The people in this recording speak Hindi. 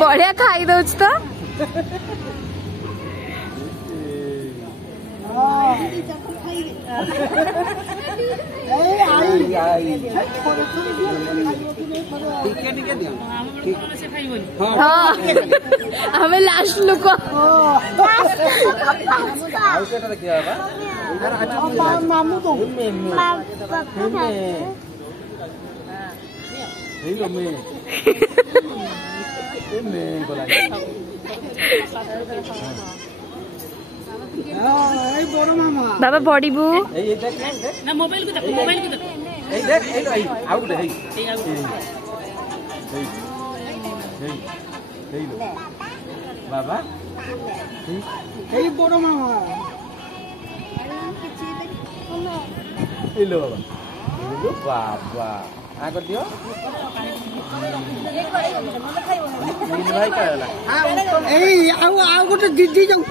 बढ़िया खाई दौच तो हमें लास्ट लुक बाबा बड़ी बू ना मोबाइल को देख बाबा बड़ मामा हेलो बाबा आग दियो भाई का गोटे दीदी जाऊँ